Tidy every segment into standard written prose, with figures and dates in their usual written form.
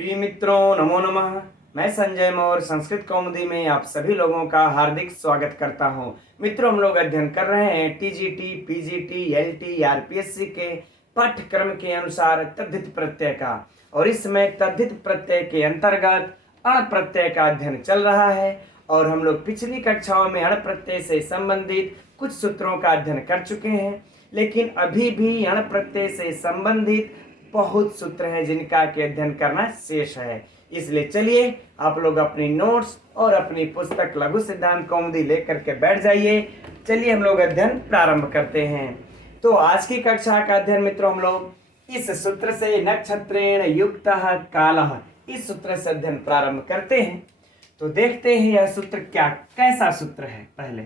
प्रिय मित्रों, नमो नमः। मैं संजय मौर्य संस्कृत कौमुदी में आप सभी लोगों का हार्दिक स्वागत करता हूं। मित्रों, हम लोग अध्ययन कर रहे हैं टीजीटी, पीजीटी, एलटी, आरपीएससी के पाठ्यक्रम के अनुसार तद्धित प्रत्यय का, और इसमें तद्धित प्रत्यय के अंतर्गत अण प्रत्यय का अध्ययन चल रहा है। और हम लोग पिछली कक्षाओं में अण प्रत्यय से संबंधित कुछ सूत्रों का अध्ययन कर चुके हैं, लेकिन अभी भी अण प्रत्यय से संबंधित बहुत सूत्र हैं जिनका के अध्ययन करना शेष है। इसलिए चलिए आप लोग अपनी नोट्स और अपनी पुस्तक लघु सिद्धांत कौमुदी लेकर के बैठ जाइए। चलिए हम लोग अध्ययन प्रारंभ करते हैं। तो आज की कक्षा का अध्ययन मित्रों हम लोग इस सूत्र से नक्षत्रेण युक्तः कालः, इस सूत्र से अध्ययन प्रारंभ करते हैं। तो देखते हैं यह सूत्र कैसा सूत्र है। पहले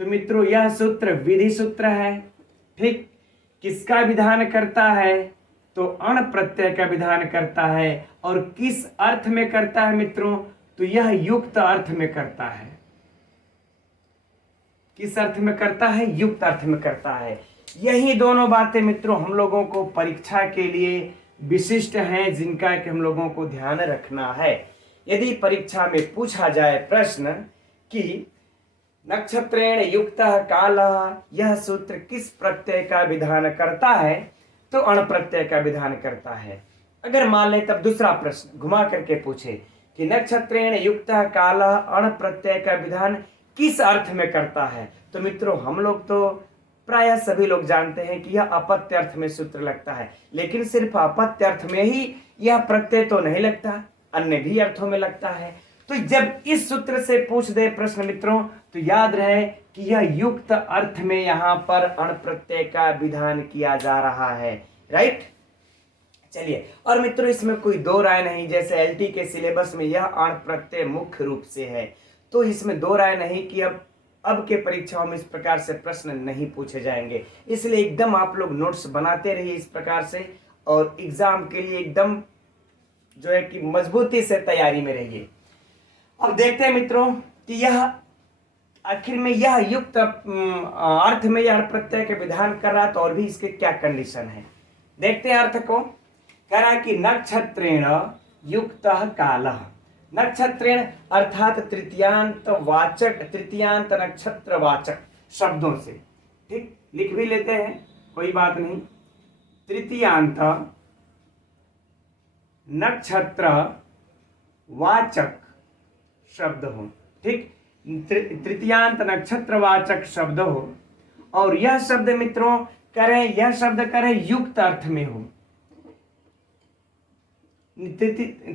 तो मित्रों यह सूत्र विधि सूत्र है। ठीक, किसका विधान करता है? तो अण प्रत्यय का विधान करता है। और किस अर्थ में करता है मित्रों? तो यह युक्त अर्थ में करता है। किस अर्थ में करता है? युक्त अर्थ में करता है। यही दोनों बातें मित्रों हम लोगों को परीक्षा के लिए विशिष्ट हैं, जिनका कि हम लोगों को ध्यान रखना है। यदि परीक्षा में पूछा जाए प्रश्न कि नक्षत्रेण युक्तः कालः, यह सूत्र किस प्रत्यय का विधान करता है? तो अण प्रत्यय का विधान करता है। अगर मान लें तब दूसरा प्रश्न घुमा करके पूछे कि नक्षत्रेण युक्तः कालः अण प्रत्यय का विधान किस अर्थ में करता है? तो मित्रों हम लोग तो प्रायः सभी लोग जानते हैं कि यह अपत्य अर्थ में सूत्र लगता है, लेकिन सिर्फ अपत्य अर्थ में ही यह प्रत्यय तो नहीं लगता, अन्य भी अर्थों में लगता है। तो जब इस सूत्र से पूछ दे प्रश्न मित्रों, तो याद रहे कि यह युक्त अर्थ में यहाँ पर अण प्रत्यय का विधान किया जा रहा है। राइट, चलिए। और मित्रों इसमें कोई दो राय नहीं, जैसे एलटी के सिलेबस में यह अण प्रत्यय मुख्य रूप से है, तो इसमें दो राय नहीं कि अब के परीक्षाओं में इस प्रकार से प्रश्न नहीं पूछे जाएंगे। इसलिए एकदम आप लोग नोट्स बनाते रहिए इस प्रकार से, और एग्जाम के लिए एकदम जो है कि मजबूती से तैयारी में रहिए। अब देखते हैं मित्रों कि यह आखिर में यह युक्त अर्थ में यह प्रत्यय के विधान कर रहा है, तो और भी इसके क्या कंडीशन है देखते हैं। अर्थ को कह रहा है कि नक्षत्रेण युक्तः कालः। नक्षत्रेण अर्थात तृतीयांत वाचक, तृतीयांत नक्षत्र वाचक शब्दों से। ठीक, लिख भी लेते हैं, कोई बात नहीं। तृतीयांत नक्षत्र वाचक शब्द हो। ठीक, तृतीयांत नक्षत्रवाचक शब्द हो, और यह शब्द मित्रों करें, यह शब्द करें युक्त अर्थ में हो।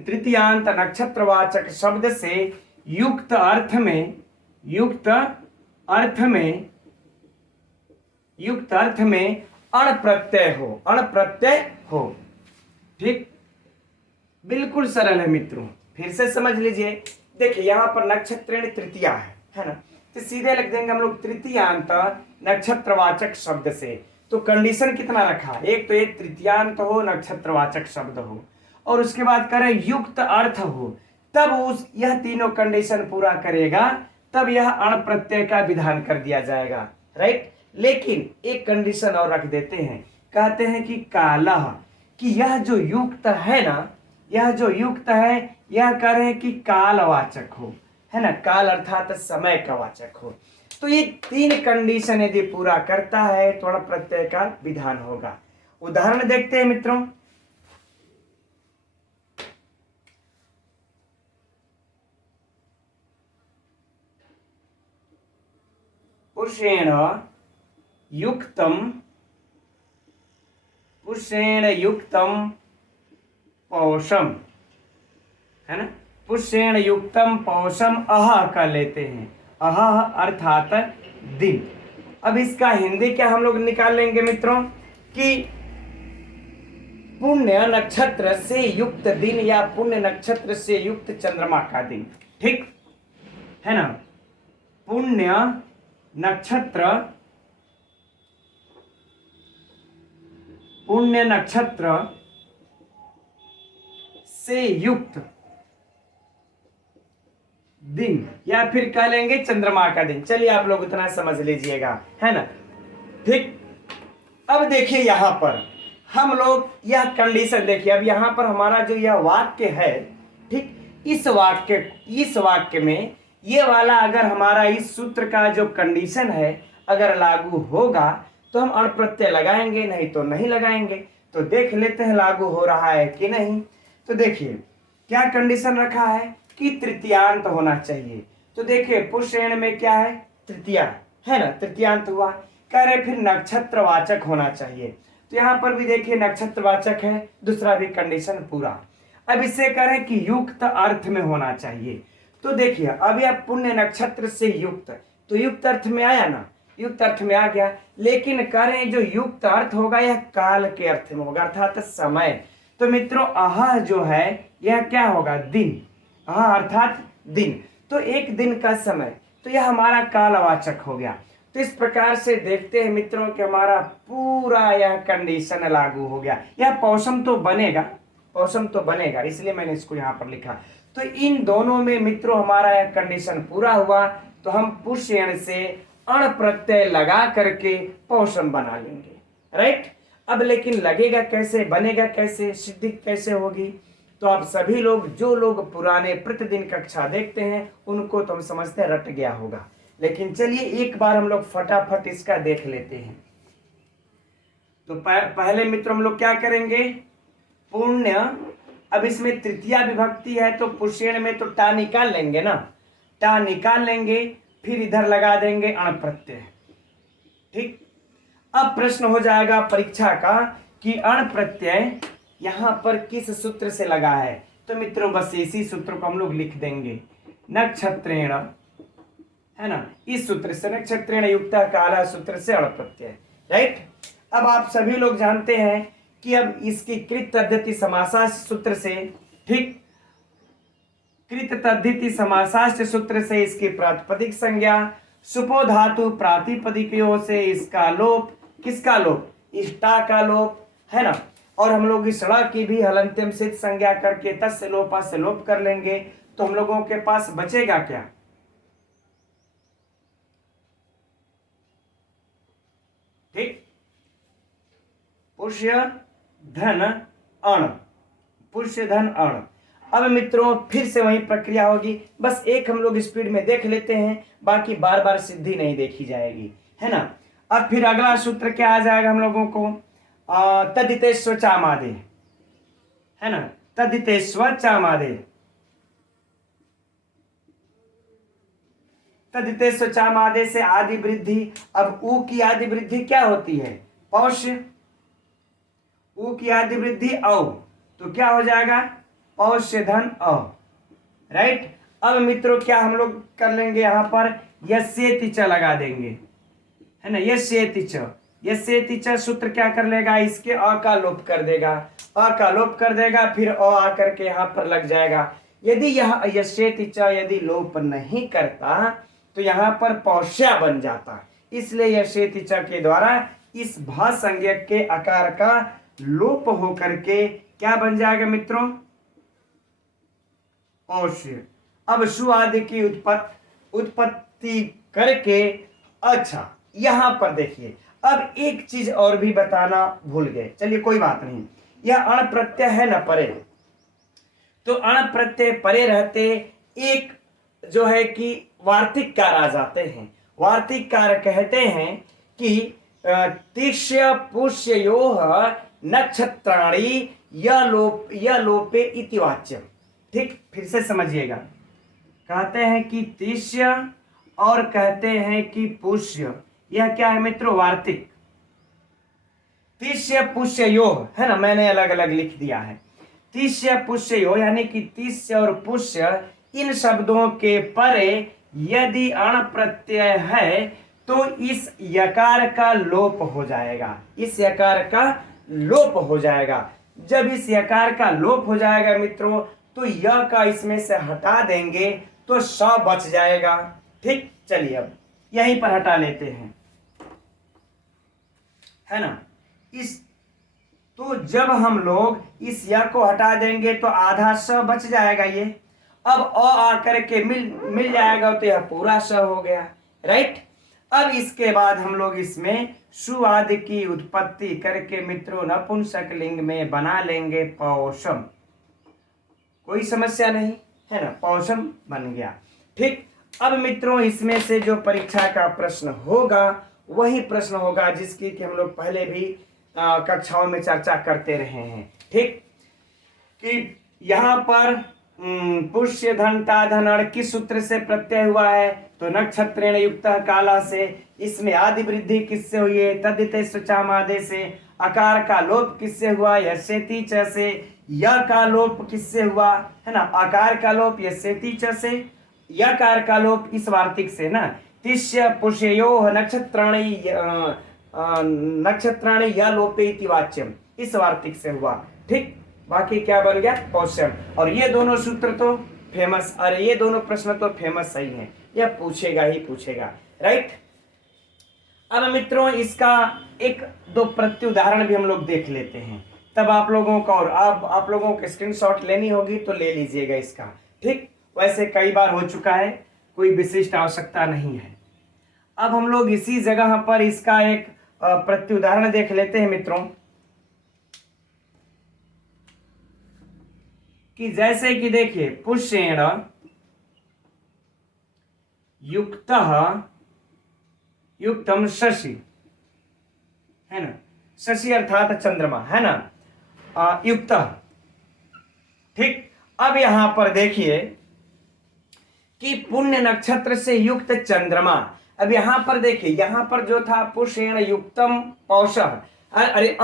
तृतीयांत नक्षत्रवाचक शब्द से युक्त अर्थ में, युक्त अर्थ में अण प्रत्यय हो, अण प्रत्यय हो। ठीक, बिल्कुल सरल है मित्रों, फिर से समझ लीजिए। देखिए यहाँ पर नक्षत्रेण तृतीया है ना, तो सीधे लिख देंगे हम लोग तृतीयांत नक्षत्रवाचक शब्द से। तो कंडीशन कितना रखा? एक तो ये तृतीयांत हो, नक्षत्रवाचक शब्द हो, और उसके बाद करें युक्त अर्थ हो, तब यह तीनों कंडीशन पूरा करेगा, तब यह अण प्रत्यय का विधान कर दिया जाएगा। राइट, लेकिन एक कंडीशन और रख देते हैं, कहते हैं कि कालः, कि यह जो युक्त है ना, यह जो युक्त है यह करें कि कालवाचक हो, है ना, काल अर्थात समय का वाचक हो। तो ये तीन कंडीशन यदि पूरा करता है तो अण प्रत्यय का विधान होगा। उदाहरण देखते हैं मित्रों। पुरुषेण युक्तम पौषम, है ना, पुष्येण युक्तम पौषम अह का लेते हैं, अह अर्थात दिन। अब इसका हिंदी क्या हम लोग निकाल लेंगे मित्रों कि पुण्य नक्षत्र से युक्त दिन, या पुण्य नक्षत्र से युक्त चंद्रमा का दिन। ठीक है ना, पुण्य नक्षत्र से युक्त दिन, या फिर कह लेंगे चंद्रमा का दिन। चलिए आप लोग उतना समझ लीजिएगा, है ना। ठीक, अब देखिए यहां पर हम लोग यह कंडीशन देखिए, अब यहाँ पर हमारा जो यह वाक्य है, ठीक, इस वाक्य में ये वाला अगर हमारा इस सूत्र का जो कंडीशन है अगर लागू होगा तो हम अण प्रत्यय लगाएंगे, नहीं तो नहीं लगाएंगे। तो देख लेते हैं लागू हो रहा है कि नहीं। तो देखिए क्या कंडीशन रखा है कि तृतीयांत होना चाहिए। तो देखिए पुष्यण में क्या है, तृतीया है ना, तृतीयांत हुआ। कह रहे फिर नक्षत्रवाचक होना चाहिए, तो यहाँ पर भी देखिए नक्षत्रवाचक है, दूसरा भी कंडीशन पूरा। अब इससे करें कि युक्त अर्थ में होना चाहिए। तो देखिए अब यह पुण्य नक्षत्र से युक्त, तो युक्त अर्थ में आया ना, युक्त अर्थ में आ गया। लेकिन करें जो युक्त अर्थ होगा यह काल के अर्थ में होगा, अर्थात समय। तो मित्रों आह जो है यह क्या होगा, दिन, आह अर्थात दिन, तो एक दिन का समय, तो यह हमारा कालवाचक हो गया। तो इस प्रकार से देखते हैं मित्रों कि हमारा पूरा यह कंडीशन लागू हो गया। यह पौषम तो बनेगा, पौषम तो बनेगा, इसलिए मैंने इसको यहाँ पर लिखा। तो इन दोनों में मित्रों हमारा यह कंडीशन पूरा हुआ, तो हम पुष्यण से अण प्रत्यय लगा करके पौषम बना लेंगे, राइट। अब लेकिन लगेगा कैसे, बनेगा कैसे, सिद्धि कैसे होगी। तो आप सभी लोग जो लोग पुराने प्रतिदिन कक्षा देखते हैं उनको तो हम समझते हैं रट गया होगा, लेकिन चलिए एक बार हम लोग फटाफट इसका देख लेते हैं। तो पहले मित्रों हम लोग क्या करेंगे, पुण्य, अब इसमें तृतीया विभक्ति है तो पुष्यण में तो टा निकाल लेंगे ना, टा निकाल लेंगे, फिर इधर लगा देंगे अण प्रत्यय, ठीक। अब प्रश्न हो जाएगा परीक्षा का कि अण प्रत्यय यहां पर किस सूत्र से लगा है। तो मित्रों बस इसी सूत्र को हम लोग लिख देंगे, नक्षत्रेण, है ना, इस सूत्र से नक्षत्रेण युक्त काला सूत्र से अण प्रत्यय, राइट। अब आप सभी लोग जानते हैं कि अब इसकी कृत तद्धिति समासाश्च सूत्र से, ठीक, कृत तद्धिति समासाश्च सूत्र से इसकी प्रातिपदिक संज्ञा, सुपो धातु प्रातिपदिकयों से इसका लोप, किसका लोप, इष्टा का लोप, है ना। और हम लोग इस ड़ की भी हलंत्यम सिद्ध संज्ञा करके तस्य लोपा से लोप कर लेंगे। तो हम लोगों के पास बचेगा क्या, ठीक, पुष्य धन अण, पुष्य धन अण। अब मित्रों फिर से वही प्रक्रिया होगी, बस एक हम लोग स्पीड में देख लेते हैं, बाकी बार बार सिद्धि नहीं देखी जाएगी, है ना। अब फिर अगला सूत्र क्या आ जाएगा हम लोगों को, तदितेश्व चामादे, है ना, तदितेश्व चामादे, तदितेश्व चामादे से आदि वृद्धि। अब ऊ की आदि वृद्धि क्या होती है, पौष्य, ऊ की आदि वृद्धि औ, तो क्या हो जाएगा, पौष्य धन अ, राइट। अब मित्रों क्या हम लोग कर लेंगे, यहां पर यस्येति च लगा देंगे, है ना, यस्येति च, यस्येति च सूत्र क्या कर लेगा, इसके अ का लोप कर देगा, अ का लोप कर देगा, फिर अ आकर के यहां पर लग जाएगा। यदि यह यस्येति च यदि लोप नहीं करता तो यहां पर पौष्या बन जाता, इसलिए यस्येति च के द्वारा इस भा संज्ञक के आकार का लोप होकर के क्या बन जाएगा मित्रों, पौष्य। अब सु आदि की उत्पत्ति करके, अच्छा यहां पर देखिए अब एक चीज और भी बताना भूल गए, चलिए कोई बात नहीं, यह अण प्रत्यय है ना परे, तो अण प्रत्यय परे रहते एक जो है कि वार्तिक कार आ जाते हैं। वार्तिक कार कहते हैं कि तिष्य पुष्ययोः नक्षत्राणि य लोपे इति वाच्यम, ठीक, फिर से समझिएगा, कहते हैं कि तिष्य और कहते हैं कि पुष्य, यह क्या है मित्रों, वार्तिक, तिष्य पुष्ययोः, है ना, मैंने अलग अलग लिख दिया है, तिष्य पुष्ययोः यानी कि तिष्य और पुष्य इन शब्दों के परे यदि अण प्रत्यय है तो इस यकार का लोप हो जाएगा, इस यकार का लोप हो जाएगा। जब इस यकार का लोप हो जाएगा मित्रों तो य का इसमें से हटा देंगे तो स बच जाएगा, ठीक। चलिए अब यहीं पर हटा लेते हैं, है ना, इस, तो जब हम लोग इस य को हटा देंगे तो आधा स बच जाएगा, ये अब अ आकर के मिल जाएगा तो यह पूरा स हो गया, राइट। अब इसके बाद हम लोग इसमें सु आदि की उत्पत्ति करके मित्रों नपुंसक लिंग में बना लेंगे पौषम। कोई समस्या नहीं है ना, पौषम बन गया। ठीक, अब मित्रों इसमें से जो परीक्षा का प्रश्न होगा वही प्रश्न होगा जिसकी कि हम लोग पहले भी कक्षाओं में चर्चा करते रहे हैं। ठीक, कि यहाँ पर पुष्य धनता धनड़ किस सूत्र से प्रत्यय हुआ है, तो नक्षत्रेण युक्त काला से। इसमें आदि वृद्धि किससे हुई है, तदिते स्वचामादे से। अकार का लोप किससे हुआ, यस्येति च से। य का लोप किससे हुआ है ना, आकार का लोप यस्येति च से, यकार का लोप इस वार्तिक से ना। तिष्य पुष्यो नक्षत्राणि या लोपेति वाच्यम, इस वार्तिक से हुआ। ठीक, बाकी क्या बन गया, पौष्यम। और ये दोनों सूत्र तो फेमस, अरे ये दोनों प्रश्न तो फेमस सही हैं, यह पूछेगा ही पूछेगा। राइट, अब मित्रों इसका एक दो प्रत्युदाहरण भी हम लोग देख लेते हैं, तब आप लोगों का, और आप लोगों को स्क्रीनशॉट लेनी होगी तो ले लीजिएगा इसका। ठीक, वैसे कई बार हो चुका है, कोई विशिष्ट आवश्यकता नहीं है। अब हम लोग इसी जगह पर इसका एक प्रत्युदाहरण देख लेते हैं मित्रों, कि जैसे कि देखिए पुष्येण युक्तम शशि, है ना, शशि अर्थात चंद्रमा, है ना, युक्त। ठीक, अब यहां पर देखिए कि पुण्य नक्षत्र से युक्त चंद्रमा। अब यहां पर देखिए, यहां पर जो था पुष्येण युक्तम पौषः, अरे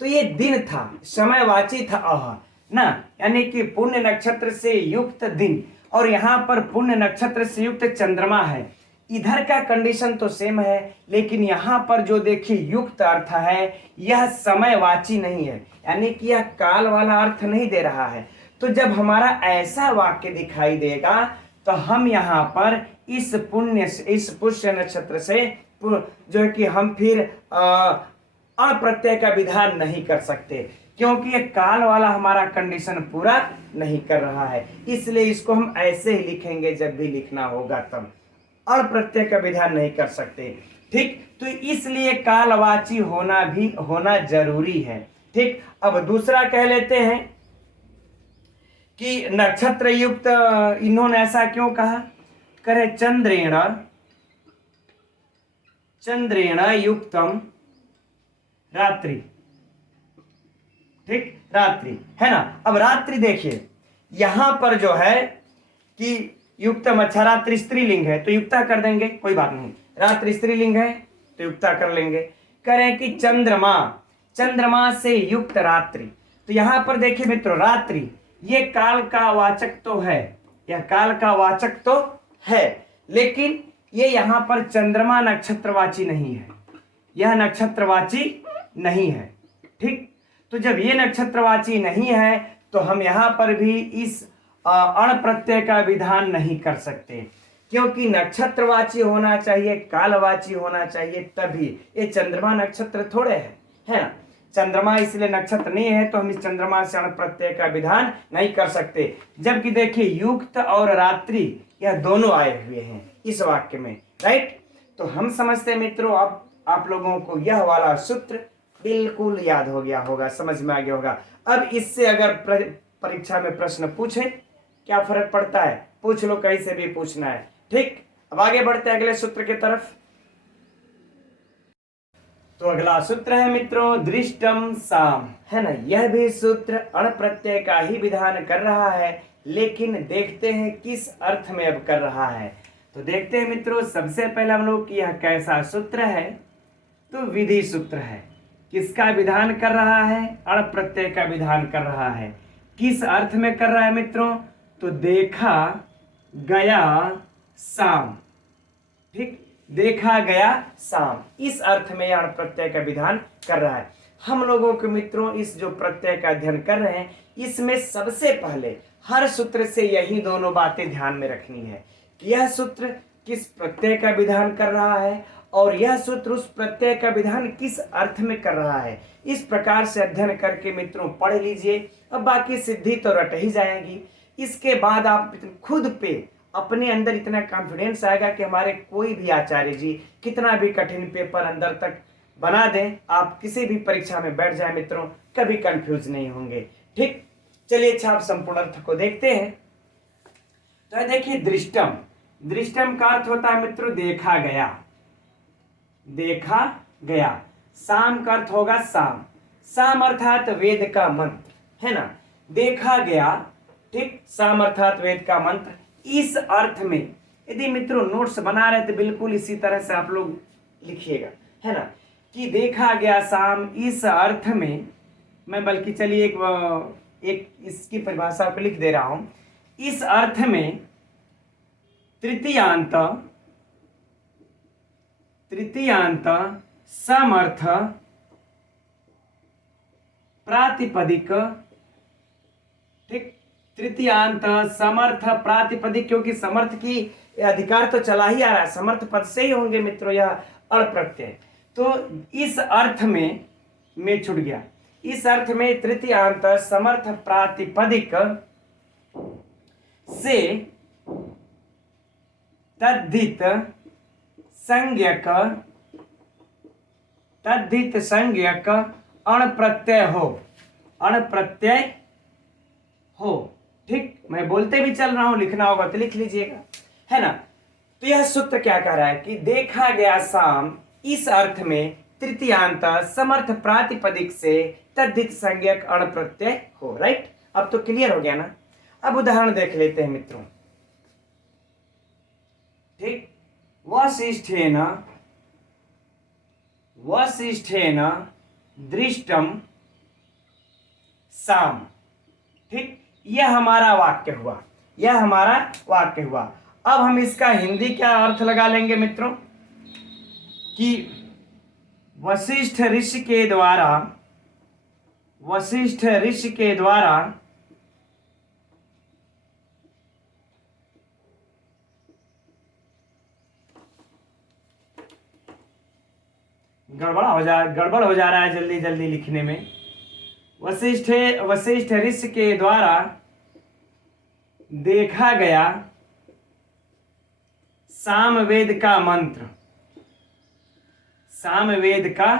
तो ये दिन था, समयवाची था ना, यानी कि पुण्य नक्षत्र से युक्त दिन, और यहां पर पुण्य नक्षत्र से युक्त चंद्रमा है। इधर का कंडीशन तो सेम है, लेकिन यहां पर जो देखिए युक्त अर्थ है यह समयवाची नहीं है, यानी कि यह काल वाला अर्थ नहीं दे रहा है। तो जब हमारा ऐसा वाक्य दिखाई देगा तो हम यहाँ पर इस पुष्य नक्षत्र से जो है कि हम फिर अप्रत्यय का विधान नहीं कर सकते, क्योंकि ये काल वाला हमारा कंडीशन पूरा नहीं कर रहा है। इसलिए इसको हम ऐसे ही लिखेंगे, जब भी लिखना होगा तब अप्रत्यय का विधान नहीं कर सकते। ठीक, तो इसलिए कालवाची होना जरूरी है। ठीक, अब दूसरा कह लेते हैं कि नक्षत्र युक्त, इन्होंने ऐसा क्यों कहा, करे चंद्रेण युक्तम रात्रि। ठीक, रात्रि है ना। अब रात्रि देखिए यहां पर जो है कि युक्तम, अच्छा रात्रि स्त्रीलिंग है तो युक्ता कर देंगे, कोई बात नहीं। रात्रि स्त्रीलिंग है तो युक्ता कर लेंगे। करें कि चंद्रमा से युक्त रात्रि, तो यहां पर देखिए मित्रों रात्रि ये काल का वाचक तो है, यह काल का वाचक तो है, लेकिन ये यहां पर चंद्रमा नक्षत्रवाची नहीं है, यह नक्षत्रवाची नहीं है। ठीक, तो जब ये नक्षत्रवाची नहीं है तो हम यहां पर भी इस अण प्रत्यय का विधान नहीं कर सकते, क्योंकि नक्षत्रवाची होना चाहिए, कालवाची होना चाहिए, तभी। ये चंद्रमा नक्षत्र थोड़े है ना, चंद्रमा इसलिए नक्षत्र नहीं है तो हम इस चंद्रमा से अण प्रत्यय का विधान नहीं कर सकते। जबकि देखिए युक्त और रात्रि यह दोनों आए हुए हैं इस वाक्य में। राइट, तो हम समझते हैं मित्रों अब आप लोगों को यह वाला सूत्र बिल्कुल याद हो गया होगा, समझ में आ गया होगा। अब इससे अगर परीक्षा में प्रश्न पूछे क्या फर्क पड़ता है, पूछ लो, कहीं से भी पूछना है। ठीक, अब आगे बढ़ते हैं अगले सूत्र की तरफ। तो अगला सूत्र है मित्रों दृष्टम साम, है ना। यह भी सूत्र अण प्रत्यय का ही विधान कर रहा है, लेकिन देखते हैं किस अर्थ में अब कर रहा है। तो देखते हैं मित्रों, सबसे पहले हम लोग यह कैसा सूत्र है, तो विधि सूत्र है। किसका विधान कर रहा है, अण प्रत्यय का विधान कर रहा है। किस अर्थ में कर रहा है मित्रों, तो देखा गया साम। ठीक, देखा गया साम, इस अर्थ में अण प्रत्यय का विधान कर रहा है। हम लोगों के मित्रों इस जो प्रत्यय का अध्ययन कर रहे हैं, इसमें सबसे पहले हर सूत्र से यही दोनों बातें ध्यान में रखनी है कि यह सूत्र किस प्रत्यय का विधान कर रहा है और यह सूत्र उस प्रत्यय का विधान किस अर्थ में कर रहा है। इस प्रकार से अध्ययन करके मित्रों पढ़ लीजिए, अब बाकी सिद्धि तो रट ही जाएगी। इसके बाद आप खुद पे अपने अंदर इतना कॉन्फिडेंस आएगा कि हमारे कोई भी आचार्य जी कितना भी कठिन पेपर अंदर तक बना दें, आप किसी भी परीक्षा में बैठ जाए मित्रों, कभी कंफ्यूज नहीं होंगे। ठीक, चलिए अच्छा, आप संपूर्ण अर्थ को देखते हैं। तो देखिए, दृष्टम, दृष्टम का अर्थ होता है मित्रों देखा गया, देखा गया। साम का अर्थ होगा साम, साम अर्थात वेद का मंत्र, है ना, देखा गया। ठीक, साम अर्थात वेद का मंत्र। इस अर्थ में यदि मित्रों नोट्स बना रहे तो बिल्कुल इसी तरह से आप लोग लिखिएगा, है ना, कि देखा गया साम इस अर्थ में। मैं बल्कि चलिए एक इसकी परिभाषा पे लिख दे रहा हूं। इस अर्थ में तृतीयांत, तृतीयांत समर्थ प्रातिपदिक। ठीक, तृतीयांत समर्थ प्रातिपदिक, क्योंकि समर्थ की अधिकार तो चला ही आ रहा है, समर्थ पद से ही होंगे मित्रों यह अण प्रत्यय। तो इस अर्थ में छूट गया, इस अर्थ में तृतीयांत समर्थ प्रातिपदिक से तद्धित संज्ञक, तद्धित संज्ञक अण प्रत्यय हो, अण प्रत्यय हो। ठीक, मैं बोलते भी चल रहा हूं, लिखना होगा तो लिख लीजिएगा, है ना। तो यह सूत्र क्या कह रहा है कि देखा गया साम इस अर्थ में तृतीयांत समर्थ प्रातिपदिक से तद्धित संज्ञक अण प्रत्यय हो। राइट, अब तो क्लियर हो गया ना। अब उदाहरण देख लेते हैं मित्रों। ठीक, वशिष्ठेन, वशिष्ठेन दृष्टम साम। ठीक, यह हमारा वाक्य हुआ, यह हमारा वाक्य हुआ। अब हम इसका हिंदी क्या अर्थ लगा लेंगे मित्रों कि वशिष्ठ ऋषि के द्वारा, वशिष्ठ ऋषि के द्वारा गड़बड़ हो जा रहा है जल्दी जल्दी लिखने में। वशिष्ठ ऋषि के द्वारा देखा गया सामवेद का मंत्र, सामवेद का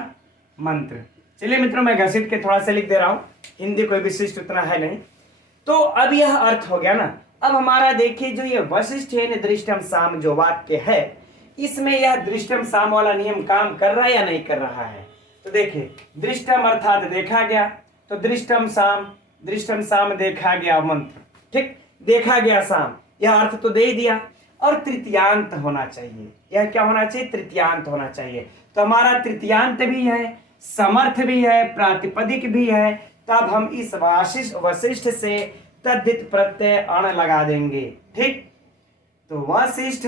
मंत्र। चलिए मित्रों, मैं घसीट के थोड़ा सा लिख दे रहा हूं, हिंदी कोई विशिष्ट उतना है नहीं। तो अब यह अर्थ हो गया ना। अब हमारा देखिए, जो ये वशिष्ठेन दृष्टम साम जो वाक्य है, इसमें यह दृष्टम साम वाला नियम काम कर रहा है या नहीं कर रहा है। तो देखिए, दृष्टम अर्थात देखा गया, तो दृष्टम साम देखा गया मंत्र। ठीक, देखा गया साम, यह अर्थ तो दे ही दिया। और तृतीयांत होना चाहिए, यह क्या होना चाहिए, तृतीयांत होना चाहिए। तो हमारा तृतीयांत भी है, समर्थ भी है, प्रातिपदिक भी है। तब हम इस वशिष्ठ से तद्धित प्रत्यय अण लगा देंगे। ठीक, तो वशिष्ठ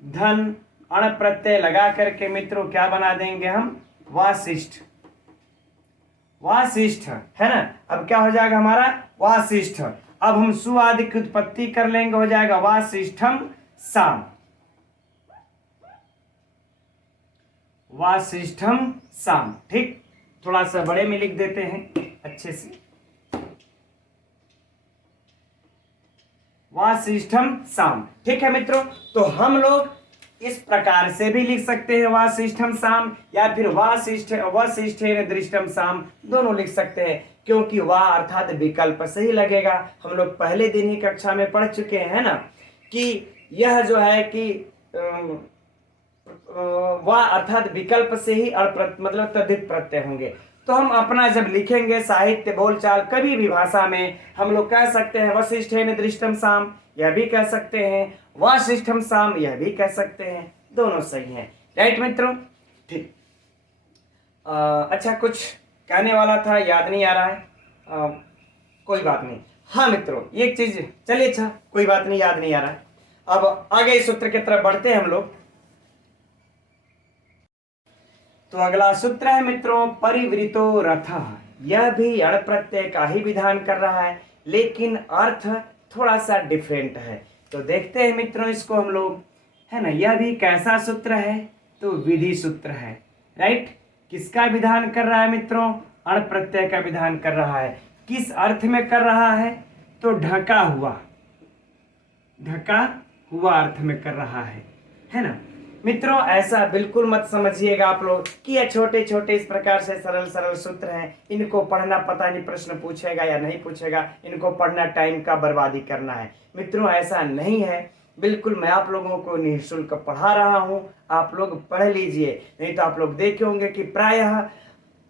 धन अण प्रत्यय लगा करके मित्रों क्या बना देंगे हम, वाशिष्ठ, वाशिष्ठ, है ना। अब क्या हो जाएगा हमारा, वाशिष्ठ। अब हम सु आदि की उत्पत्ति कर लेंगे, हो जाएगा वाशिष्ठम साम, वाशिष्ठम साम। ठीक, थोड़ा सा बड़े में लिख देते हैं अच्छे से, वाशिष्ठम साम। ठीक है मित्रों, तो हम लोग इस प्रकार से भी लिख सकते हैं वाशिष्ठम साम, या फिर वशिष्ठेन दृष्टम साम, दोनों लिख सकते हैं, क्योंकि वाह अर्थात विकल्प से ही लगेगा। हम लोग पहले दिन ही कक्षा में पढ़ चुके हैं ना कि यह जो है कि वाह अर्थात विकल्प से ही मतलब तद्धित प्रत्यय होंगे। तो हम अपना जब लिखेंगे साहित्य बोलचाल कभी भी भाषा में, हम लोग कह सकते हैं वशिष्ठेन दृष्टम साम, यह भी कह सकते हैं वाशिष्ठम साम, यह भी कह सकते हैं, दोनों सही हैं। राइट मित्रों, ठीक। अच्छा, कुछ कहने वाला था, याद नहीं आ रहा है, कोई बात नहीं। हाँ मित्रों, एक चीज, चलिए अच्छा कोई बात नहीं, याद नहीं आ रहा है। अब आगे इस सूत्र की तरफ बढ़ते हैं हम लोग। तो अगला सूत्र है मित्रों परिवृतो रथः। यह भी अण प्रत्यय का ही विधान कर रहा है, लेकिन अर्थ थोड़ा सा डिफरेंट है। तो देखते हैं मित्रों इसको हम लोग, है ना। यह भी कैसा सूत्र है, तो विधि सूत्र है। राइट, किसका विधान कर रहा है मित्रों, अण प्रत्यय का विधान कर रहा है। किस अर्थ में कर रहा है, तो ढका हुआ अर्थ में कर रहा है ना मित्रों। ऐसा बिल्कुल मत समझिएगा आप लोग कि ये छोटे छोटे इस प्रकार से सरल सरल सूत्र हैं, इनको पढ़ना पता नहीं प्रश्न पूछेगा या नहीं पूछेगा, इनको पढ़ना टाइम का बर्बादी करना है। मित्रों ऐसा नहीं है, बिल्कुल मैं आप लोगों को निःशुल्क पढ़ा रहा हूं, आप लोग पढ़ लीजिए। नहीं तो आप लोग देखे होंगे कि प्रायः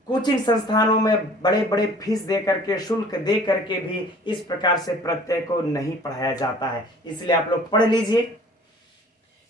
कोचिंग संस्थानों में बड़े बड़े फीस दे करके, शुल्क दे करके भी इस प्रकार से प्रत्यय को नहीं पढ़ाया जाता है। इसलिए आप लोग पढ़ लीजिए,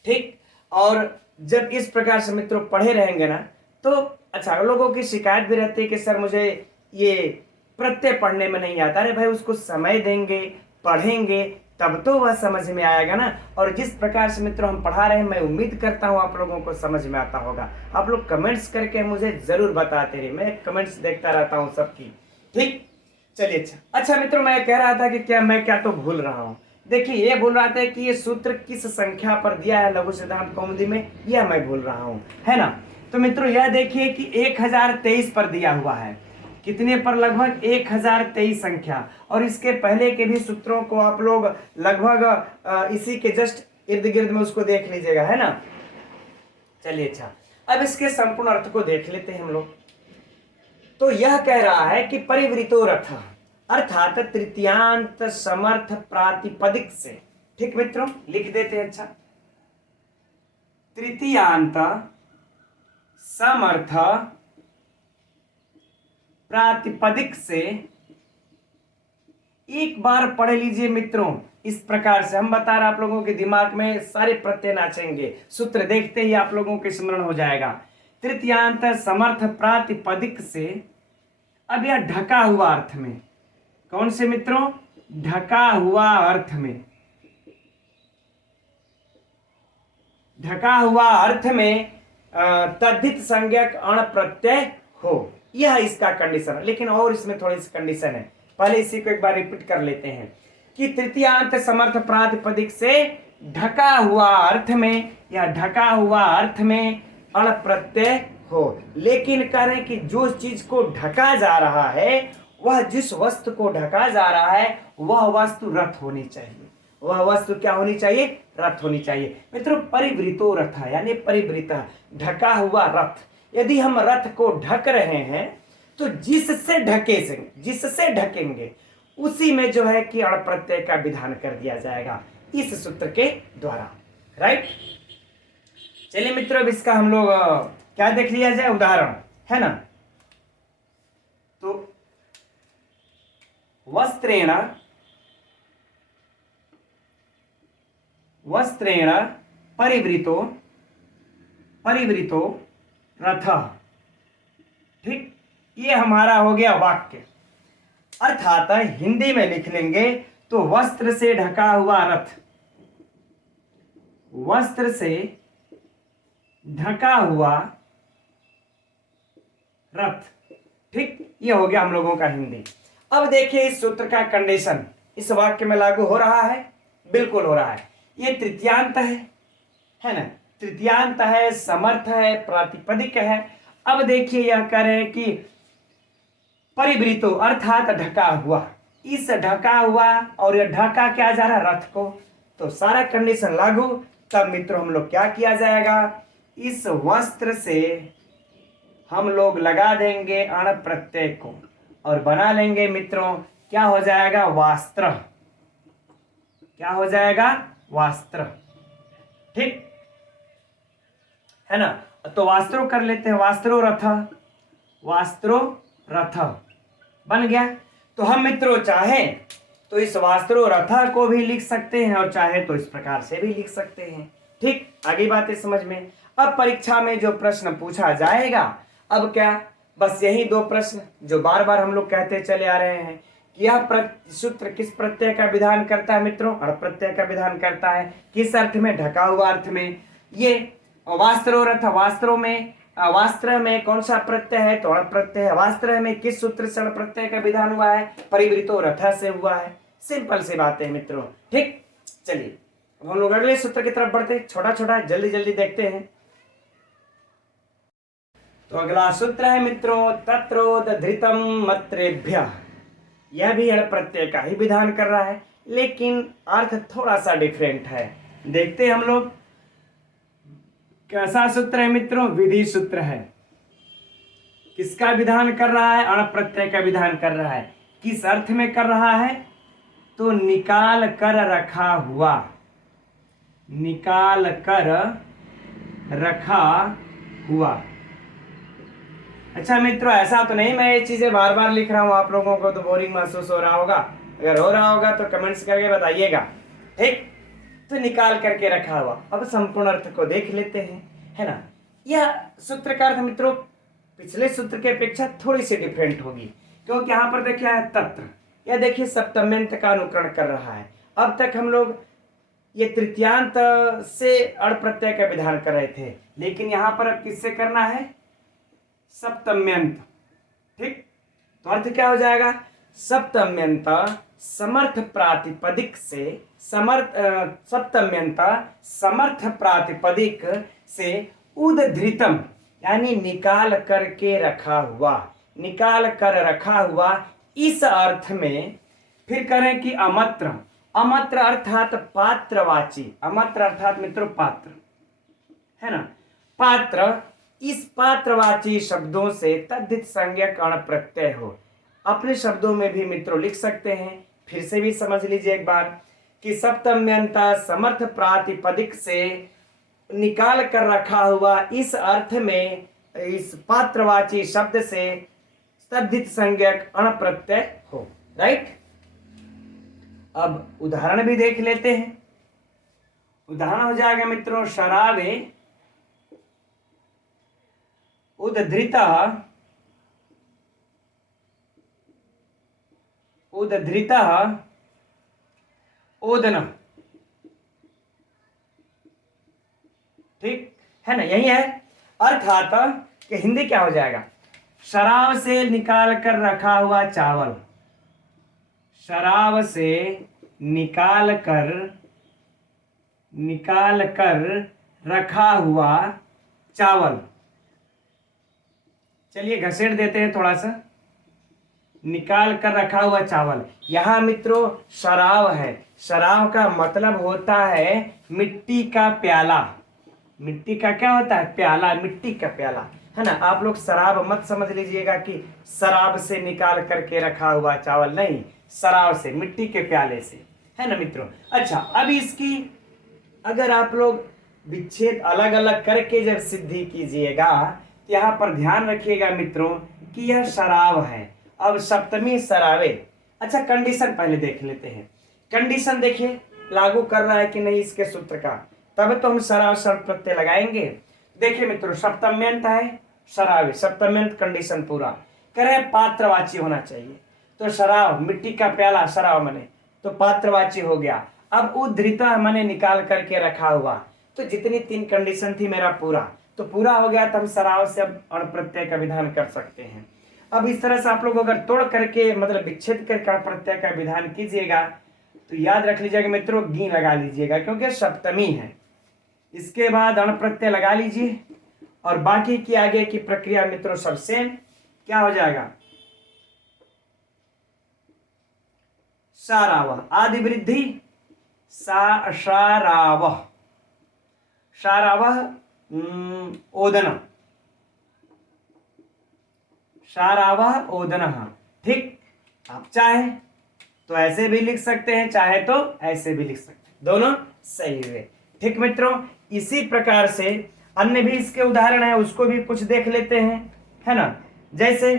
ठीक। और जब इस प्रकार से मित्रों पढ़े रहेंगे ना तो अच्छा, लोगों की शिकायत भी रहती है कि सर मुझे ये प्रत्यय पढ़ने में नहीं आता। अरे भाई उसको समय देंगे, पढ़ेंगे तब तो वह समझ में आएगा ना। और जिस प्रकार से मित्रों हम पढ़ा रहे हैं, मैं उम्मीद करता हूं आप लोगों को समझ में आता होगा। आप लोग कमेंट्स करके मुझे जरूर बताते रहिए, मैं कमेंट्स देखता रहता हूं सबकी, ठीक। चलिए अच्छा मित्रों, मैं कह रहा था कि क्या तो भूल रहा हूं। देखिए ये भूल रहा था कि ये सूत्र किस संख्या पर दिया है लघु सिद्धांत कौमुदी में, यह मैं भूल रहा हूं, है ना। तो मित्रों यह देखिए कि 1023 पर दिया हुआ है। कितने पर? लगभग 1023 संख्या। और इसके पहले के भी सूत्रों को आप लोग लगभग इसी के जस्ट इर्द गिर्द में उसको देख लीजिएगा, है ना। चलिए अच्छा, अब इसके संपूर्ण अर्थ को देख लेते हैं हम लोग। तो यह कह रहा है कि परिवृतो रथ अर्थात तृतीयांत समर्थ प्रातिपदिक से, ठीक मित्रों लिख देते हैं। अच्छा, तृतीयांत समर्थ प्रातिपदिक से एक बार पढ़ लीजिए मित्रों। इस प्रकार से हम बता रहे आप लोगों के दिमाग में सारे प्रत्यय नाचेंगे, सूत्र देखते ही आप लोगों के स्मरण हो जाएगा। तृतीयांत समर्थ प्रातिपदिक से, अब यह ढका हुआ अर्थ में, कौन से मित्रों? ढका हुआ अर्थ में, ढका हुआ अर्थ में तद्धित संज्ञक अण प्रत्यय हो, यह इसका कंडीशन है। लेकिन और इसमें थोड़ी सी कंडीशन है, पहले इसी को एक बार रिपीट कर लेते हैं कि तृतीयांत समर्थ प्रातिपदिक से ढका हुआ अर्थ में, या ढका हुआ अर्थ में अण प्रत्यय हो। लेकिन कह रहे हैं कि जो चीज को ढका जा रहा है, वह जिस वस्तु को ढका जा रहा है वह वस्तु रथ होनी चाहिए। वह वस्तु क्या होनी चाहिए? रथ होनी चाहिए। मित्रों परिवृतो रथ यानी परिवृत, ढका हुआ रथ। यदि हम रथ को ढक रहे हैं तो जिससे ढकेंगे उसी में जो है कि अण प्रत्यय का विधान कर दिया जाएगा इस सूत्र के द्वारा, राइट। चलिए मित्रों, अब इसका हम लोग क्या देख लिया जाए, उदाहरण, है ना। तो वस्त्रेण परिवृतो रथ, ठीक। ये हमारा हो गया वाक्य। अर्थात हिंदी में लिख लेंगे तो वस्त्र से ढका हुआ रथ, वस्त्र से ढका हुआ रथ, ठीक। ये हो गया हम लोगों का हिंदी। अब देखिए इस सूत्र का कंडीशन इस वाक्य में लागू हो रहा है, बिल्कुल हो रहा है। ये तृतीयांत है ना, तृतीयांत है, समर्थ है, प्रातिपदिक है। अब देखिए यह कह रहे हैं कि परिवृतो अर्थात ढका हुआ, इस ढका हुआ, और यह ढका क्या जा रहा है? रथ को। तो सारा कंडीशन लागू। तब मित्रों हम लोग क्या किया जाएगा, इस वस्त्र से हम लोग लगा देंगे अण प्रत्यय को और बना लेंगे मित्रों, क्या हो जाएगा? वास्त्र। क्या हो जाएगा? वास्त्र, ठीक है ना। तो वास्त्रो कर लेते हैं, वास्त्रो रथ बन गया। तो हम मित्रों चाहें तो इस वास्त्रो रथा को भी लिख सकते हैं और चाहे तो इस प्रकार से भी लिख सकते हैं, ठीक। आगे बातें समझ में। अब परीक्षा में जो प्रश्न पूछा जाएगा, अब क्या, बस यही दो प्रश्न जो बार बार हम लोग कहते चले आ रहे हैं कि यह सूत्र किस प्रत्यय का विधान करता है मित्रों? अण प्रत्यय का विधान करता है। किस अर्थ में? ढका हुआ अर्थ में। ये वास्त्रो रथ, वास्त्र में कौन सा प्रत्यय है? तो अण प्रत्यय है। वास्त्र में किस सूत्र से अण प्रत्यय का विधान हुआ है? परिवृतो रथ से हुआ है। सिंपल सी बात है मित्रों, ठीक। चलिए हम लोग अगले सूत्र की तरफ बढ़ते, छोटा छोटा जल्दी जल्दी देखते हैं। तो अगला सूत्र है मित्रों, तत्रोदधृतम मत्रेभ्यः। यह भी अण प्रत्यय का ही विधान कर रहा है, लेकिन अर्थ थोड़ा सा डिफरेंट है। देखते हैं हम लोग, कैसा सूत्र है मित्रों? विधि सूत्र है। किसका विधान कर रहा है? अण प्रत्यय का विधान कर रहा है। किस अर्थ में कर रहा है? तो निकाल कर रखा हुआ, निकाल कर रखा हुआ। अच्छा मित्रों, ऐसा तो नहीं मैं ये चीजें बार बार लिख रहा हूं, आप लोगों को तो बोरिंग महसूस हो रहा होगा। अगर हो रहा होगा तो कमेंट्स करके बताइएगा, ठीक? तो निकाल करके रखा हुआ। अब संपूर्ण अर्थ को देख लेते हैं, है ना। यह सूत्र का अर्थ मित्रों पिछले सूत्र की अपेक्षा थोड़ी सी डिफरेंट होगी, क्योंकि यहाँ पर देखिए है तत्र, यह देखिए सप्तम्यंत का अनुकरण कर रहा है। अब तक हम लोग ये तृतीयांत से अण प्रत्यय का विधान कर रहे थे, लेकिन यहाँ पर अब किससे करना है? सप्तम्यंत, ठीक? तो अर्थ क्या हो जाएगा? सप्तम्यंत समर्थ प्रातिपदिक से सप्तम्यंत समर्थ प्रातिपदिक से उद्धृतम, यानी निकाल करके रखा हुआ, निकाल कर रखा हुआ। इस अर्थ में फिर करें कि अमत्र, अमत्र अर्थात पात्रवाची, अमत्र अर्थात मित्रों पात्र, है ना, पात्र। इस पात्रवाची शब्दों से तद्धित संज्ञक अण प्रत्यय हो। अपने शब्दों में भी मित्रों लिख सकते हैं, फिर से भी समझ लीजिए एक बार कि सप्तम्यंत समर्थ प्रातिपदिक से निकाल कर रखा हुआ, इस अर्थ में इस पात्रवाची शब्द से तद्धित संज्ञक अण प्रत्यय हो। राइट? अब उदाहरण भी देख लेते हैं। उदाहरण हो जाएगा मित्रों, शरावे उद्धृतः ओदन, ठीक है ना, यही है। अर्थात कि हिंदी क्या हो जाएगा? शराब से निकाल कर रखा हुआ चावल, शराब से निकाल कर रखा हुआ चावल। चलिए घसेट देते हैं थोड़ा सा। निकाल कर रखा हुआ चावल, यहां मित्रों शराब है। शराब का मतलब होता है मिट्टी का प्याला। मिट्टी का क्या होता है? प्याला, मिट्टी का प्याला, है ना। आप लोग शराब मत समझ लीजिएगा कि शराब से निकाल करके रखा हुआ चावल, नहीं, शराब से, मिट्टी के प्याले से, है ना मित्रों। अच्छा, अब इसकी अगर आप लोग विच्छेद अलग अलग करके जब सिद्धि कीजिएगा, तो यहाँ पर ध्यान रखिएगा मित्रों कि यह शराब है। अब सप्तमी शराबे। अच्छा, कंडीशन पहले देख लेते हैं। कंडीशन देखिए लागू कर रहा है कि नहीं इसके सूत्र का, तब तो हम शराब शब्द प्रत्यय लगाएंगे। देखिए मित्रों, सप्तम्यंत है शराबे, सप्तम्यंत कंडीशन पूरा करे, पात्रवाची होना चाहिए। तो शराब, मिट्टी का प्याला, शराब मने तो पात्रवाची हो गया। अब उद्धृता मने निकाल करके रखा हुआ, तो जितनी तीन कंडीशन थी मेरा पूरा तो पूरा हो गया, तब शराब से अब अण प्रत्यय का विधान कर सकते हैं। अब इस तरह से आप लोग अगर तोड़ करके मतलब विच्छेद करके अण प्रत्यय का विधान कीजिएगा तो याद रख लीजिएगा मित्रों, गी लगा लीजिएगा क्योंकि सप्तमी है। इसके बाद अण प्रत्यय लगा लीजिए और बाकी की आगे की प्रक्रिया मित्रों सब सेम। क्या हो जाएगा? सारावह, आदि वृद्धि सारावह, सारावह ओदन, सारावह ओदन, ठीक। आप चाहे तो ऐसे भी लिख सकते हैं, चाहे तो ऐसे भी लिख सकते हैं, दोनों सही हुए, ठीक मित्रों। इसी प्रकार से अन्य भी इसके उदाहरण है, उसको भी कुछ देख लेते हैं, है ना। जैसे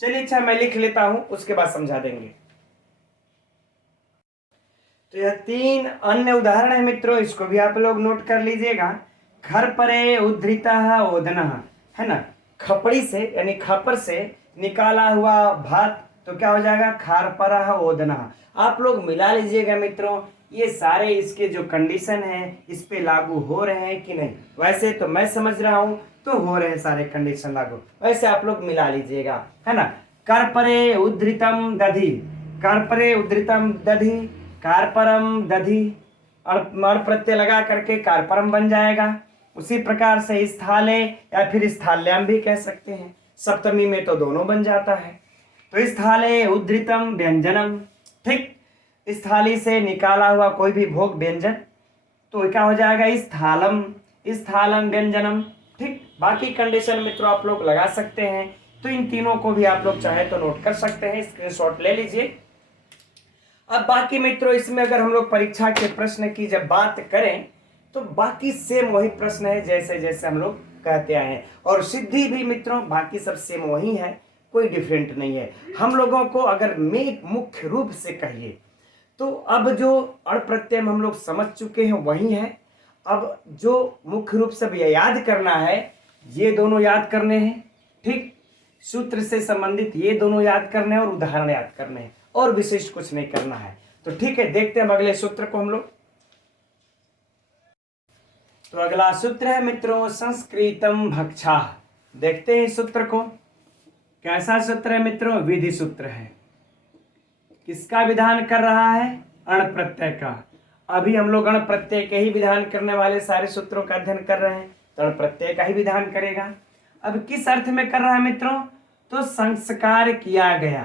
चलिए, अच्छा मैं लिख लेता हूं, उसके बाद समझा देंगे। तो यह तीन अन्य उदाहरण है मित्रों, इसको भी आप लोग नोट कर लीजिएगा। घर परे उद्धृता ओदना, है ना। खपड़ी से यानी खापर से निकाला हुआ भात, तो क्या हो जाएगा? खार पर ओदना। आप लोग मिला लीजिएगा मित्रों, ये सारे इसके जो कंडीशन है इस पे लागू हो रहे हैं कि नहीं। वैसे तो मैं समझ रहा हूं तो हो रहे हैं सारे कंडीशन लागू, वैसे आप लोग मिला लीजिएगा, है ना। कर्परे उद्धृतम दधि, कर्परे उद्धृतम दधि, कार्परम दधि, अण प्रत्यय लगा करके कार्परम बन जाएगा। उसी प्रकार से स्थाले या फिर स्थाल्याम भी कह सकते हैं। सप्तमी में तो दोनों बन जाता है। तो स्थाले उद्धृतम व्यंजनम, ठीक, इस थाली से निकाला हुआ कोई भी भोग व्यंजन तो क्या हो जाएगा, स्थालम, स्थालम व्यंजनम, ठीक। बाकी कंडीशन मित्रों आप लोग लगा सकते हैं, तो इन तीनों को भी आप लोग चाहे तो नोट कर सकते हैं, स्क्रीनशॉट ले लीजिए। अब बाकी मित्रों इसमें अगर हम लोग परीक्षा के प्रश्न की जब बात करें तो बाकी सेम वही प्रश्न है जैसे जैसे हम लोग कहते आए हैं, और सिद्धि भी मित्रों बाकी सब सेम वही है, कोई डिफरेंट नहीं है। हम लोगों को अगर मुख्य रूप से कहिए तो अब जो अण प्रत्यय हम लोग समझ चुके हैं वही है। अब जो मुख्य रूप से याद करना है ये दोनों याद करने हैं, ठीक, सूत्र से संबंधित ये दोनों याद करने हैं और उदाहरण याद करने हैं, और विशिष्ट कुछ नहीं करना है। तो ठीक है, देखते हैं अगले सूत्र को हम लोग। तो अगला सूत्र है मित्रों संस्कृतम भक्षा। देखते हैं इस सूत्र को, कैसा सूत्र है मित्रों, विधि सूत्र है। किसका विधान कर रहा है, अण प्रत्यय का। अभी हम लोग अण प्रत्यय के ही विधान करने वाले सारे सूत्रों का अध्ययन कर रहे हैं, तो अण प्रत्यय का ही विधान करेगा। अब किस अर्थ में कर रहा है मित्रों, तो संस्कार किया गया,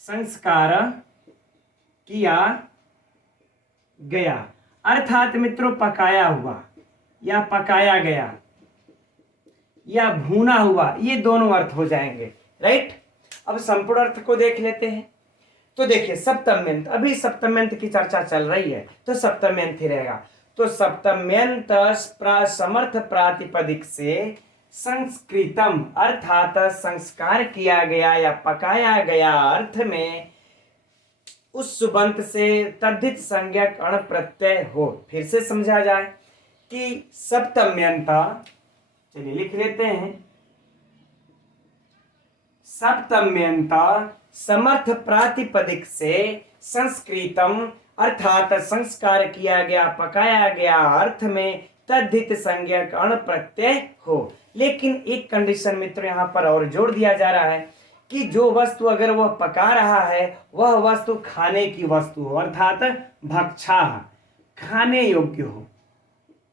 संस्कार किया गया, अर्थात मित्रों पकाया हुआ या पकाया गया या भूना हुआ, ये दोनों अर्थ हो जाएंगे, राइट। अब संपूर्ण अर्थ को देख लेते हैं। तो देखिए सप्तम्यंत, अभी सप्तम्यंत की चर्चा चल रही है तो सप्तम्यंत ही रहेगा। तो सप्तम्यंत समर्थ प्रातिपदिक से संस्कृतम अर्थात संस्कार किया गया या पकाया गया अर्थ में उस सुबंत से तद्धित संज्ञक अण प्रत्यय हो। फिर से समझा जाए कि सप्तम्यंता, चलिए लिख लेते हैं, सप्तम्यंता समर्थ प्रातिपदिक से संस्कृतम अर्थात संस्कार किया गया पकाया गया अर्थ में तद्धित संज्ञक अण प्रत्यय हो। लेकिन एक कंडीशन मित्र यहाँ पर और जोड़ दिया जा रहा है कि जो वस्तु अगर वह पका रहा है वह वस्तु खाने की वस्तु हो, अर्थात भक्षा, खाने योग्य हो।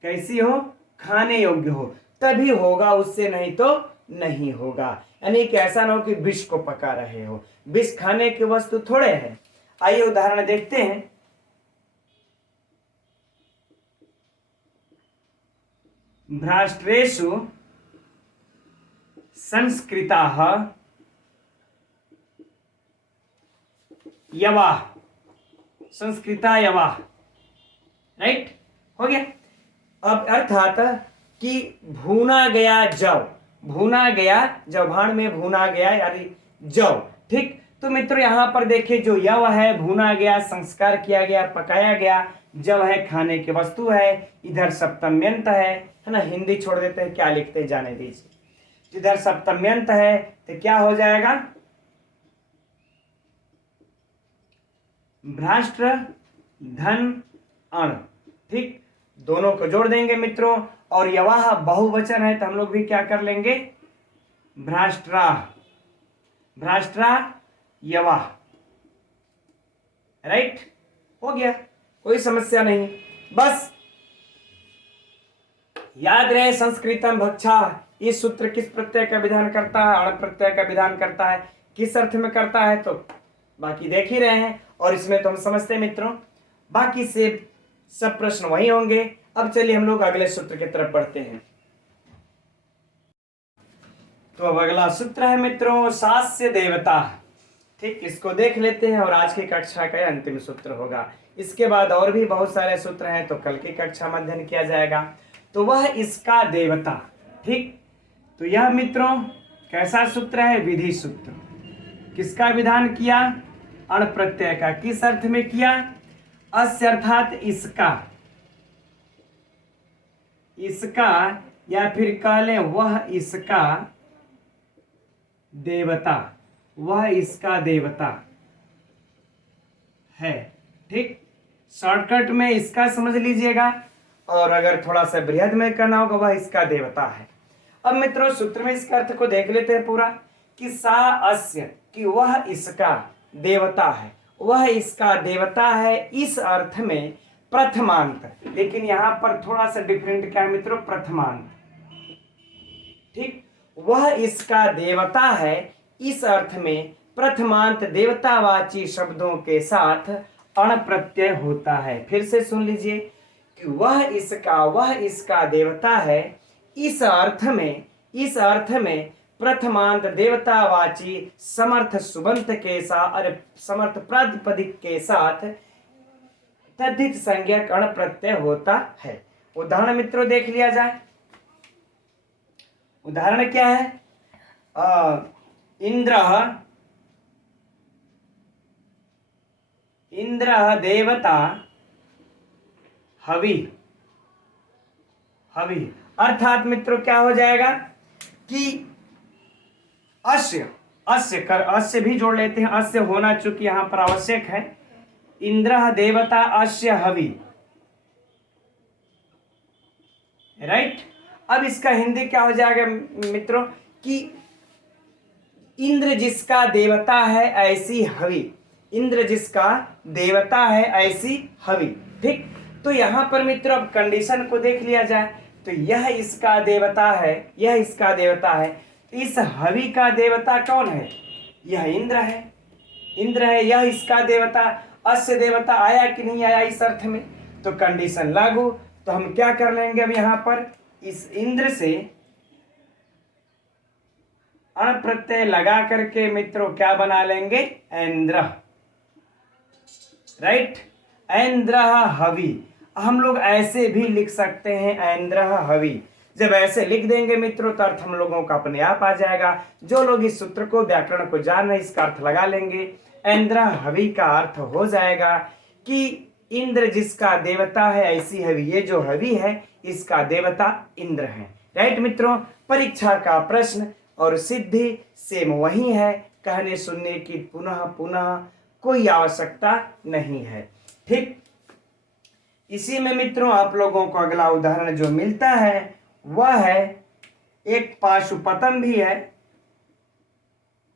कैसी हो, खाने योग्य हो, तभी होगा, उससे नहीं तो नहीं होगा। यानी कि ऐसा ना हो कि विष को पका रहे हो, विष खाने की वस्तु थोड़े है। आइए उदाहरण देखते हैं। भ्राष्ट्रेषु संस्कृताः यवाः, संस्कृता यवाः, राइट, हो गया। अब अर्थात कि भूना गया जव, भूना गया जवान में भूना गया यानी जव, ठीक। तो मित्रों यहाँ पर देखिए जो यव है भूना गया, संस्कार किया गया, पकाया गया, जव है खाने की वस्तु है, इधर सप्तम्यंत है ना, हिंदी छोड़ देते हैं, क्या लिखते हैं जाने दीजिए। इधर सप्तम्यंत है तो क्या हो जाएगा, भ्राष्ट्र धन अण, ठीक, दोनों को जोड़ देंगे मित्रों। और यवाह बहुवचन है तो हम लोग भी क्या कर लेंगे, भ्राष्ट्रा, भ्राष्ट्रा यवाह, राइट, हो गया, कोई समस्या नहीं। बस याद रहे संस्कृतम भक्षा, इस सूत्र किस प्रत्यय का विधान करता है, अण प्रत्यय का विधान करता है, किस अर्थ में करता है, तो बाकी देख ही रहे हैं और इसमें तो हम समझते हैं मित्रों। बाकी से सब प्रश्न वही होंगे। अब चलिए हम लोग अगले सूत्र की तरफ बढ़ते हैं। तो अब अगला सूत्र है मित्रों सास्य देवता, ठीक, इसको देख लेते हैं और आज की कक्षा का अंतिम सूत्र होगा। इसके बाद और भी बहुत सारे सूत्र हैं तो कल की कक्षा में अध्ययन किया जाएगा। तो वह इसका देवता, ठीक। तो यह मित्रों कैसा सूत्र है, विधि सूत्र। किसका विधान किया, अण प्रत्यय का। किस अर्थ में किया, अस्य अर्थात इसका, इसका, या फिर कह लें वह इसका देवता, वह इसका देवता है, ठीक। शॉर्टकट में इसका समझ लीजिएगा और अगर थोड़ा सा बृहद में करना होगा वह इसका देवता है। अब मित्रों सूत्र में इसका अर्थ को देख लेते हैं पूरा, कि सा अस्य, कि वह इसका देवता है, वह इसका देवता है, इस अर्थ में प्रथमांत। लेकिन यहां पर थोड़ा सा डिफरेंट क्या है मित्रों, प्रथमांत, ठीक। वह इसका देवता है, इस अर्थ में प्रथमांत देवतावाची शब्दों के साथ अण प्रत्यय होता है। फिर से सुन लीजिए कि वह इसका देवता है, इस अर्थ में प्रथमांत देवतावाची समर्थ सुबंत के साथ और समर्थ प्रातिपदिक के साथ तद्धित संज्ञक अण प्रत्यय होता है। उदाहरण मित्रों देख लिया जाए। उदाहरण क्या है? इंद्र देवता हवि। अर्थात मित्रों क्या हो जाएगा कि अस्य भी जोड़ लेते हैं, अस्य होना चूंकि यहां पर आवश्यक है। इंद्र देवता अस्य हवि, राइट। अब इसका हिंदी क्या हो जाएगा मित्रों कि इंद्र जिसका देवता है ऐसी हवि, इंद्र जिसका देवता है ऐसी हवि। ठीक, तो यहां पर मित्रों अब कंडीशन को देख लिया जाए तो यह इसका देवता है, इस हवि का देवता कौन है? यह इंद्र है, यह इसका देवता। अस्य देवता आया कि नहीं आया इस अर्थ में? तो कंडीशन लागू। तो हम क्या कर लेंगे अब यहां पर इस इंद्र से अण प्रत्यय लगा करके मित्रों क्या बना लेंगे? ऐन्द्र, राइट। ऐन्द्र हवि। हम लोग ऐसे भी लिख सकते हैं ऐन्द्र हवि। जब ऐसे लिख देंगे मित्रों तो अर्थ हम लोगों का अपने आप आ जाएगा। जो लोग इस सूत्र को व्याकरण को जान रहे इसका अर्थ लगा लेंगे। ऐन्द्र हवि का अर्थ हो जाएगा कि इंद्र जिसका देवता है ऐसी हवि। ये जो हवि है इसका देवता इंद्र है, राइट मित्रों। परीक्षा का प्रश्न और सिद्धि सेम वही है, कहने सुनने की पुनः पुनः कोई आवश्यकता नहीं है। ठीक, इसी में मित्रों आप लोगों को अगला उदाहरण जो मिलता है वह है एक पाशुपतम भी है।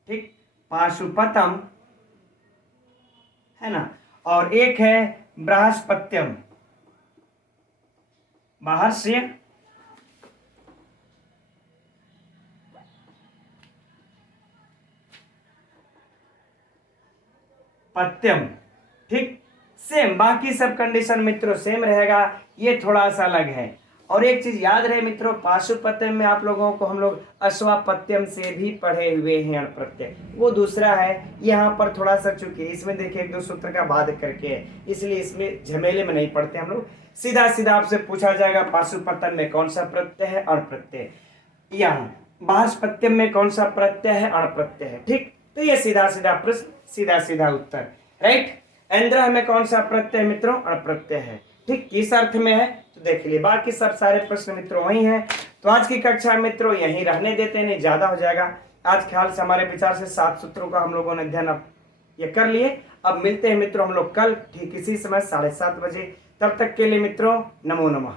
ठीक, पाशुपतम है ना, और एक है बृहस्पत्यम। महर्षि पत्यम। ठीक, सेम, बाकी सब कंडीशन मित्रों सेम रहेगा, ये थोड़ा सा अलग है। और एक चीज याद रहे मित्रों, पाशुपत्यम में आप लोगों को हम लोग अश्वापत्यम से भी पढ़े हुए हैं अण प्रत्यय, वो दूसरा है। यहाँ पर थोड़ा सा चूंकि इसमें देखिए एक दो सूत्र का बाध करके है, इसलिए इसमें झमेले में नहीं पढ़ते हम लोग। सीधा सीधा आपसे पूछा जाएगा पाशुपत्यम में कौन सा प्रत्यय है? अण प्रत्यय। यहाँ बृहस्पत्यम में कौन सा प्रत्यय है? अण प्रत्यय है। ठीक, तो ये सीधा सीधा प्रश्न, सीधा सीधा उत्तर, राइट। ऐन्द्र में कौन सा प्रत्यय मित्रों? अण प्रत्यय है। ठीक, किस अर्थ में है तो देख लिए, बाकी सब सारे प्रश्न मित्रों वही हैं। तो आज की कक्षा मित्रों यहीं रहने देते, नहीं ज्यादा हो जाएगा। आज ख्याल से हमारे विचार से 7 सूत्रों का हम लोगों ने अध्ययन अब ये कर लिए। अब मिलते हैं मित्रों हम लोग कल ठीक इसी समय 7:30 बजे। तब तक के लिए मित्रों नमो नमः।